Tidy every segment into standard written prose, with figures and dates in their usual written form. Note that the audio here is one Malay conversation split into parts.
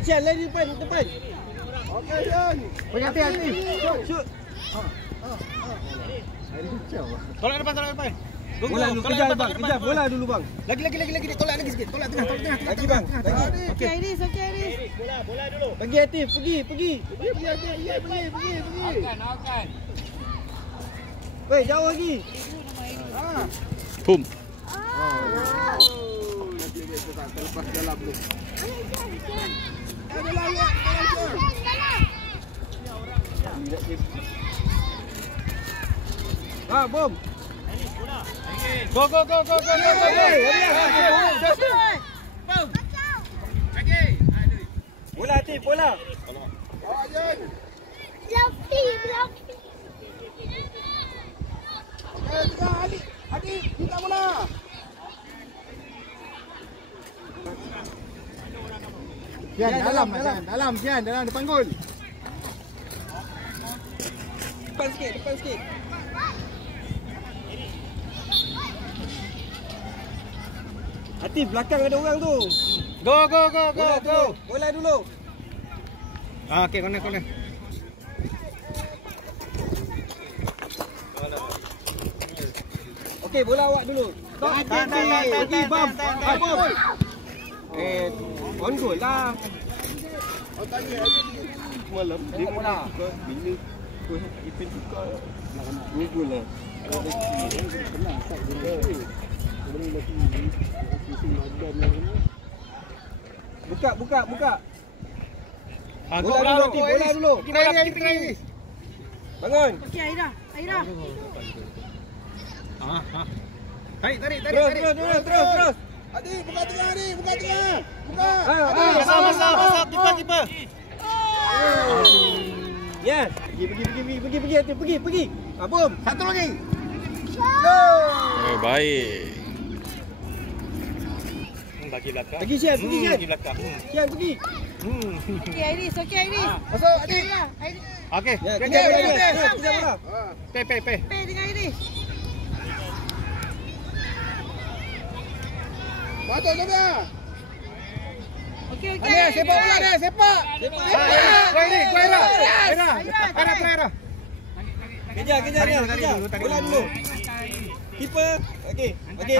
Sian lari depan. Okey, Sian. Bagi hati. Shoot. Tolak depan. Bola dulu, kejar bang. Kejar bola dulu bang. Lagi. Tolak lagi sikit. Tolak tengah. Lagi bang. Lagi. Okey Iris. Bola dulu. Pergi Atif, pergi. Pergi. Akan. Weh, jauh lagi. Boom. Nanti dia tak terlepas dalam tu. Bom. Go. Bola Atif, bola. Lopi. Adik, kita bola. Sian, dalam depan gol. Depan sikit. Atif, belakang ada orang tu. Go. Bola dulu. Okey, kena. Okey, bola awak dulu. Pergi, bam. Bom. On goal lah. Malam dia bola. Bila kau ipin suka ni gol lah. Buka. Bola dulu. Kita. Bangun. Okey Aira. Tarik. Terus. Adik, buka tengah. Buka. Masa. Kiper. Yes. Pergi. Bom. Satu lagi. Oh, baik. Bagi belakang. Pergi Sian. Bagi belakang. Sian pergi. Okey Iris. Masuk, adik. Okey. Ya, kejar bola. Pe. Pe dengan Iris. Patut juga. Okey. Sepak bola dia, sepak. Era. Kejar dia. Bola dulu. Keeper. Okey, Dik.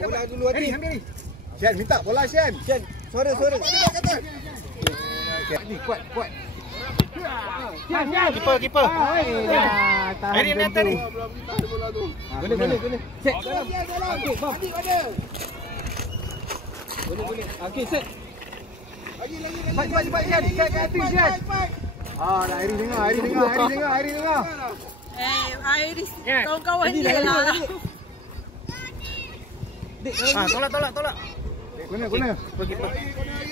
Bola dulu Atif. Sian, minta bola Sian. Sian, suara. Ni kuat. Kiper. Airi ni atas ni. Belum tahan bola tu. Boleh. Set. Dalam. Okey, bam. Adik ada. Boleh. Okey, set. Lagi. Cepat Sian. Kat atas Sian. Dah Airi dengar. Iris. Kawan-kawan dia lah. Dik, Tolak. Guna.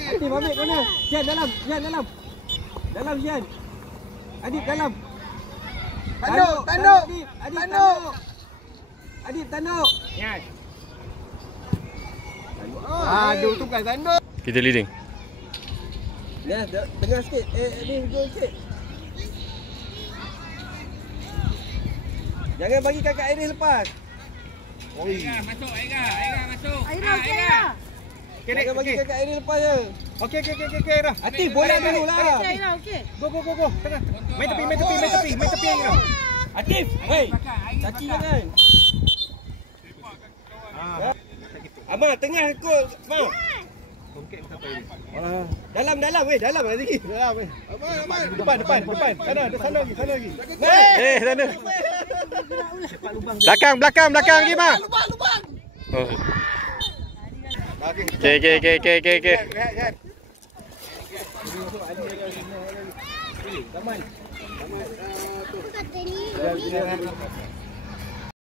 Atif ambil kena. Sian dalam. Dalam Sian. Adib dalam. Tanduk. Adib tanduk. Yes. Aduh, tu bukan tanduk. Kita leading. Ni tengah sikit. Ni hujung sikit. Jangan bagi kakak Iris lepas. Aira masuk. Aira. Jangan bagi kakak Iris lepas je. Okey, Aira. Atif bola dulu lah. Okey Aira, okey. Go. Tengah. Main tepi Aira. Atif. Hei. Kaki jangan. Amar tengah kau. Mau. Bongkek sampai ni. Dalam lagi. Aman. Depan. Sana lagi. Sana. Belakang lagi, Mak. Oh. Okey. Aman.